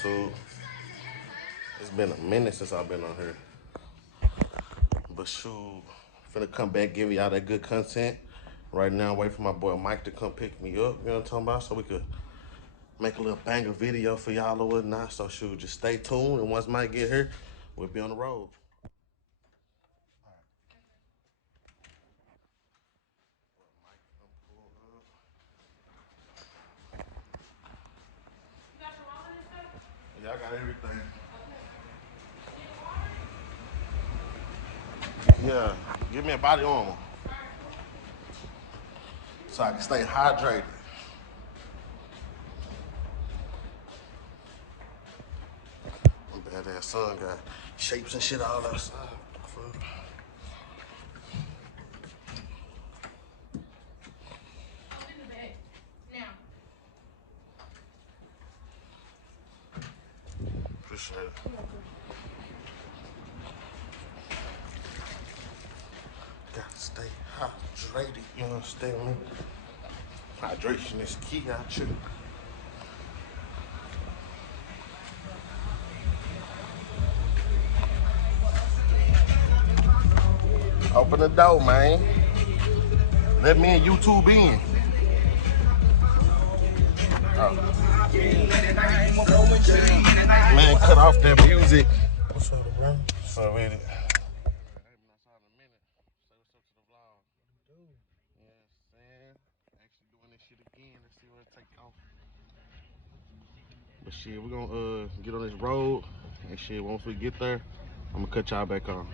YouTube. It's been a minute since I've been on here. But shoot, finna come back giving y'all that good content. Right now, wait for my boy Mike to come pick me up, you know what I'm talking about? So we could make a little banger video for y'all or whatnot. So shoot, just stay tuned, and once Mike get here, we'll be on the road. Y'all got everything. Yeah, give me a body armor so I can stay hydrated. Badass sun got shapes and shit all outside. Appreciate it. Gotta stay hydrated, you understand me? Hydration is key out here. Open the door, man. Let me and YouTube in. Oh. Man, cut off that music. What's up, bro? What's up with it? But shit, we're gonna get on this road and shit, once we get there, I'm gonna cut y'all back on.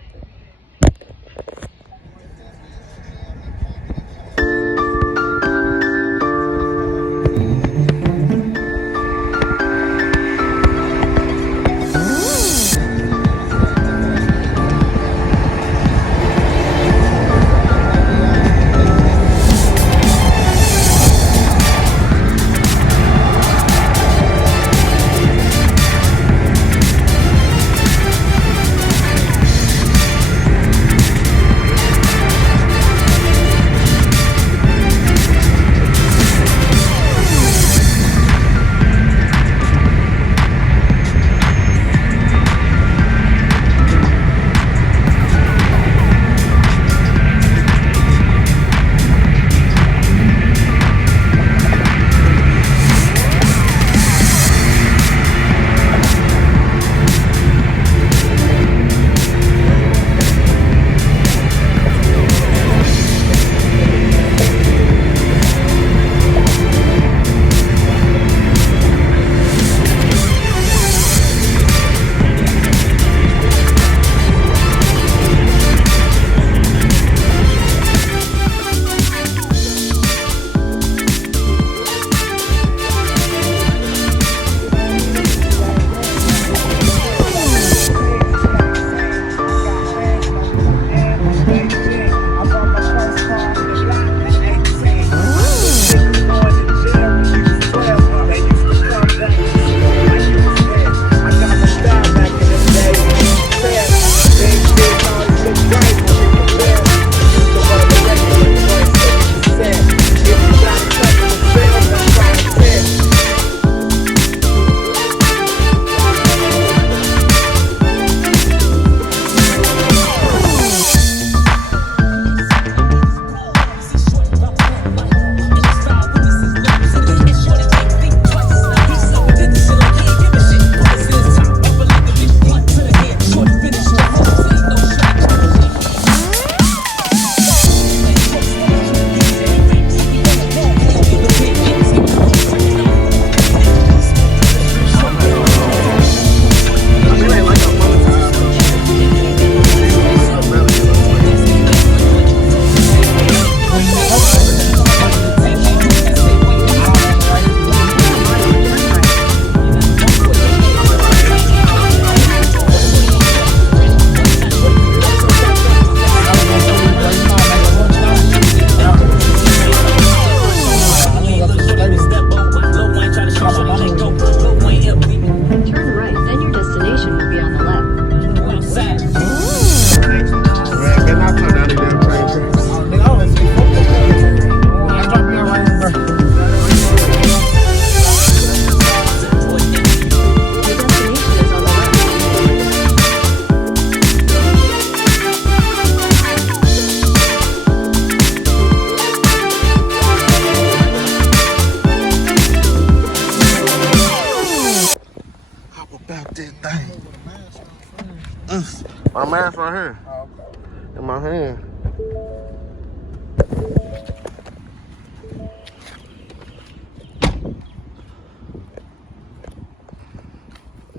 mask right here. Oh, okay. In my hand.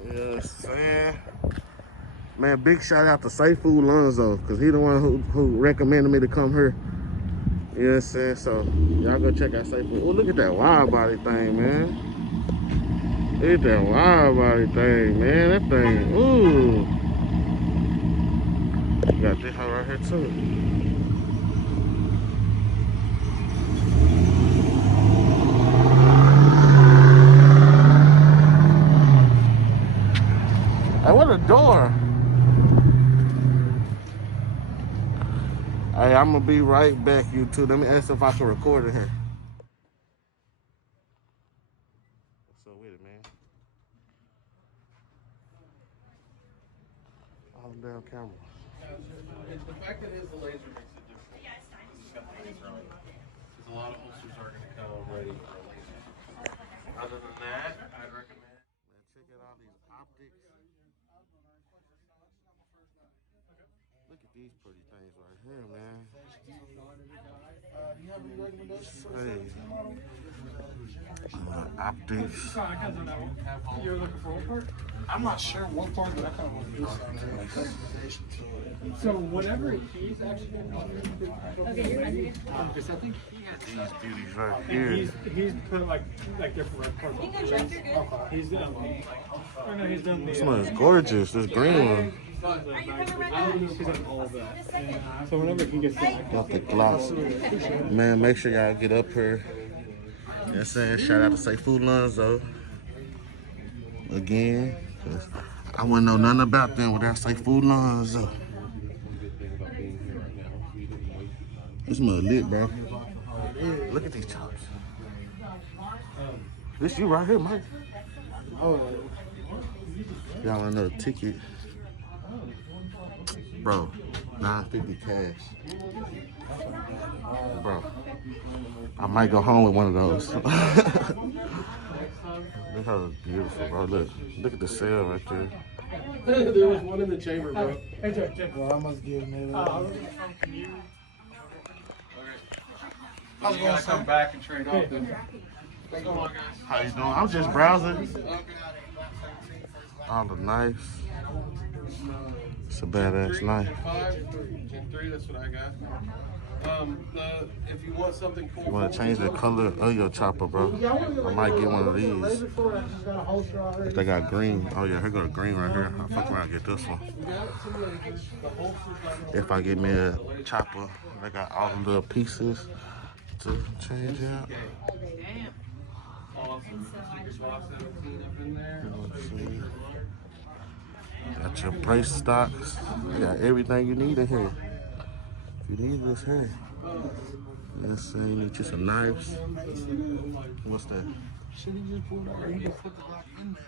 You know what I'm saying? Man, big shout out to Safe Food Lonzo, because he the one who recommended me to come here. You know what I'm saying? So, y'all go check out Safe Food. Oh, look at that wide body thing, man. Look at that wide body thing, man. That thing, ooh. Got this one right here, too. Hey, what a door. Hey, I'm gonna be right back, you two. Let me ask if I can record it here. What's up with it, man? All the damn cameras. The fact that it is a laser makes it different. It's got the laser on it. Because a lot of holsters are going to come ready for a laser. Other than that, I'd recommend. Man, check out all these optics. Look at these pretty things right here, man. You have any recommendations? Hey. Optics. You're looking for what part? I'm not sure what part, but I kind of want to do something. So whatever he's actually going to do, because I think he has These beauties right here. he's put like different parts. He's done or no, he's done the. This one is gorgeous. This green one. He's done all of that. So whenever he gets that, Got the gloss. Man, make sure y'all get up here. You know what I'm saying? Shout out to Safe Food Lonzo. Again. 'Cause I wouldn't know nothing about them without Safe Food Lonzo. This mud lit, bro. Look at these chops. This you right here, Mike. oh, Y'all want another ticket? Bro, $9.50 cash. Bro, I might go home with one of those. This house is beautiful, bro. Look at the sail right there. There was one in the chamber, bro. hey, Jeff. Well, I must give it. I was going to come back and trade off then. How you doing? I'm just browsing. All the knives. It's a badass knife. 10-3, that's what I got. If you want something cool, You want to change the color of your chopper, bro? I might get one of these. If they got green. Oh yeah, here go the green right here. I'll fuck around and get this one. If I get me a chopper, they got all the little pieces to change out. Got your brace stocks. You got everything you need in here. If you need this here. Let's say you need you some knives. What's that? Should he just pull it out? He just put the lock in there.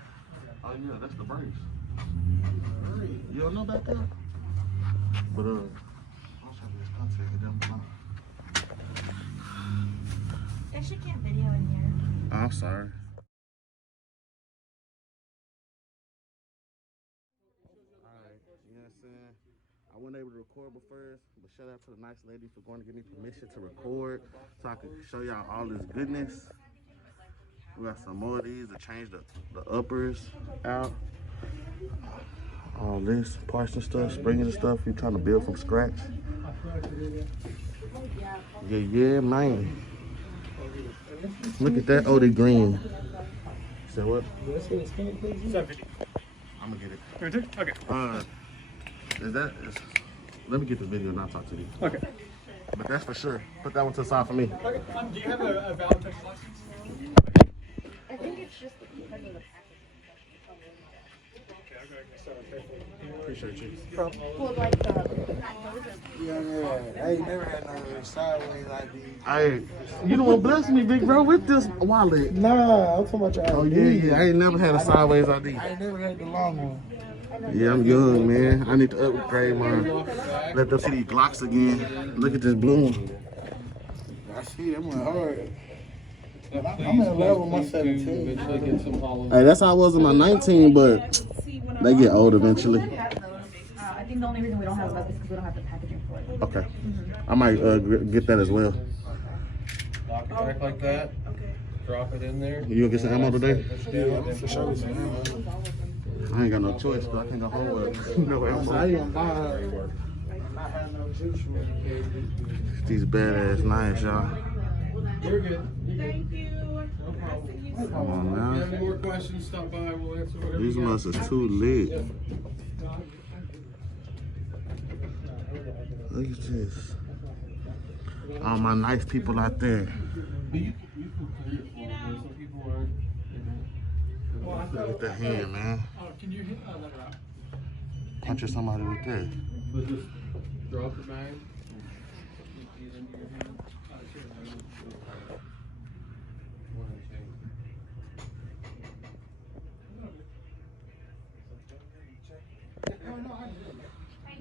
Oh yeah, that's the brace. You don't know about that? But I'll show you this contact down below. Actually can't video in here. I'm sorry. Alright, you know what I'm saying? I wasn't able to record before, but shout out to the nice lady for going to give me permission to record so I can show y'all all this goodness. We got some more of these to change the uppers out. All this, parts and stuff, springs and stuff. You're trying to build from scratch. Yeah, man. Look at that OD green. Say what? I'm gonna get it. Okay. Let me get the video and I'll talk to you. Okay. But that's for sure. Put that one to the side for me. Okay. Do you have a valid Texas license? I think it's just because of the package. Appreciate you. Well, like Yeah, I ain't never had no sideways like these. Hey, you the one blessed me, big bro, with this wallet. Nah, I'm talking about your Oh ID. yeah. I ain't never had a sideways ID. I ain't never had the long one. Yeah, I'm young, man. I need to upgrade mine. Let them see these Glocks again. Look at this blue one. I see, that went hard. I'm in love with my 17. get some hollow. Hey, that's how I was in my 19, but they get old eventually. think the only reason we don't have it up is because we don't have the packaging for it. Okay. I might get that as well. Lock it back like that. Okay. Drop it in there. You gonna get some ammo today? Yeah, for sure. I ain't got no choice, but I can't go home with no ammo. I didn't buy her. I had no juice. These badass knives, y'all. You're good. Thank you. Come on If you now. have any more questions, stop by. We'll answer whatever These you got. ones are too lit. Look at this. All my knife people out there. But you can clear it for me. Some people aren't. Look at the hand, man. Can you hit let it out? Punching somebody with that. But just drop the bag. Keep these into your hand. One and change.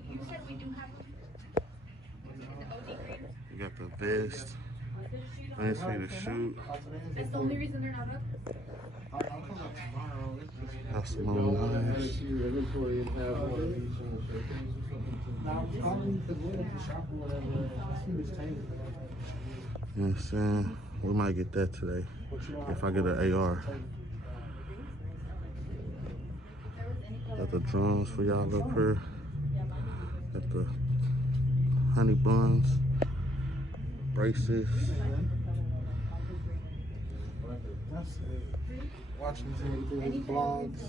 You said we do have them. You got the vest. Fancy to shoot. That's the only reason they're not up. Have some more Add it knives. to your inventory and have one of each in the showcase or something. You know what I'm saying? We might get that today. If I get an AR. Got the drums for y'all up here. Got the honey buns. Braces. That's it. Watching these vlogs.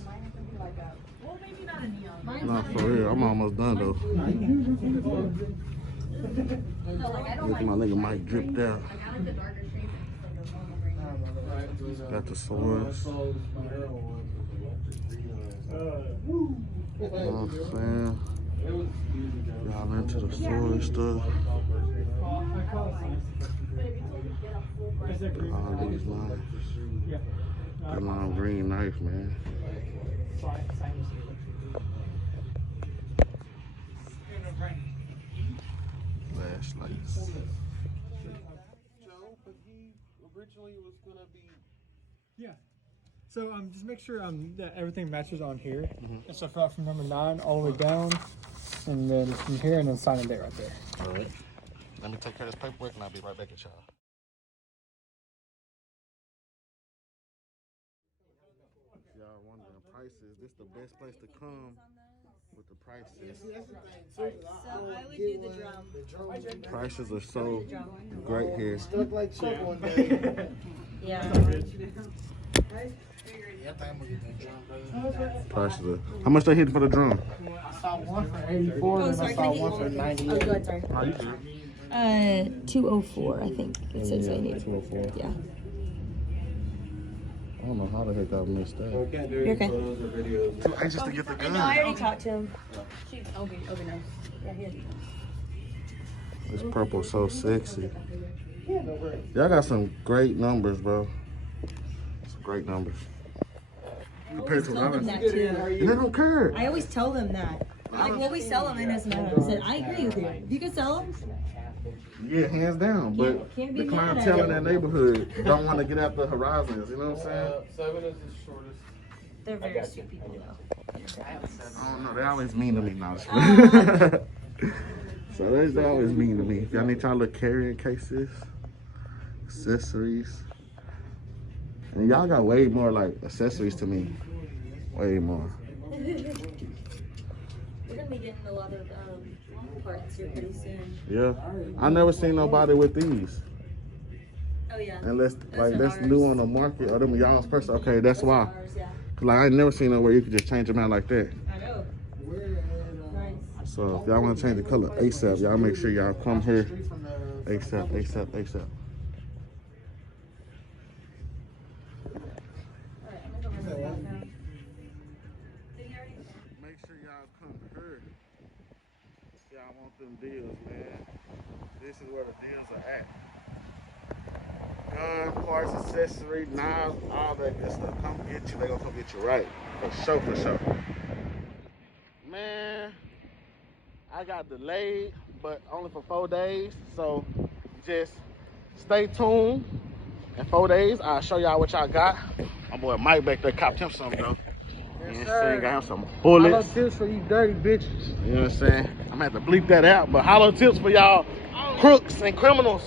Well, maybe not a neon. Nah, for real. I'm almost done though. Like, I don't Look at my nigga Mike dripped out. like, I like the darker shades. Got the swords. You know what I'm saying? Y'all into the sword stuff. All these knives. That long green knife, man. Flashlights. Joe, but he originally was gonna be. Yeah. So just make sure that everything matches on here. And so from number 9 all the way down, and then from here, and then sign a date right there. All right. Let me take care of this paperwork and I'll be right back at y'all. Y'all wondering prices. This the best place to come with the prices. So I would do the drum. Prices are so great here. Stuck like Chuck one day. Yeah. I think I'm gonna get that drum, brother. Prices are. How much they hitting for the drum? I saw one for 84 and I saw one for 98. Oh, good, sorry. 204, I think it says I need. 204. Yeah. I don't know how the heck I missed that. We can't do You're any okay. photos or videos. Too anxious to get the gun. No, I already talked to him. Okay, no. Yeah, here. This purple so sexy. Y'all got some great numbers, bro. Some great numbers. Compared to Tell them others. that too. And they don't care. I always tell them that. Like, well, we sell them, it doesn't matter. I said, I agree with you. If you can sell them, Yeah, hands down. But Can't be the mad at clientele it. in that neighborhood don't want to get out the horizons. You know what I'm saying? 7 is the shortest. they're very sweet people, though. I don't know. They always mean to me now. So they always mean to me. If y'all need y'all little carrying cases, accessories. And y'all got way more like accessories to me. Way more. We're gonna be getting a lot of parts here pretty soon. Yeah. I never seen nobody with these. Oh yeah. Unless like are that's ours. new on the market or them y'all's person. Okay, that's why. Ours, yeah. 'Cause, like I ain't never seen nowhere you could just change them out like that. I know. Nice. So if y'all want to change the color ASAP, y'all make sure y'all come here ASAP, ASAP, ASAP. Alright, I'm gonna go run back now. Make sure y'all come here. Y'all want them deals, man. This is where the deals are at. Gun, parts, accessory, knives, all that good stuff. Come get you. They gonna come get you right. For sure, for sure. Man, I got delayed, but only for 4 days. So just stay tuned. In 4 days, I'll show y'all what y'all got. My boy Mike back there copped him something though. You know what I'm saying? Got him some bullets. Hollow tips for you dirty bitches. You know what I'm saying? I'm gonna have to bleep that out, but hollow tips for y'all crooks and criminals.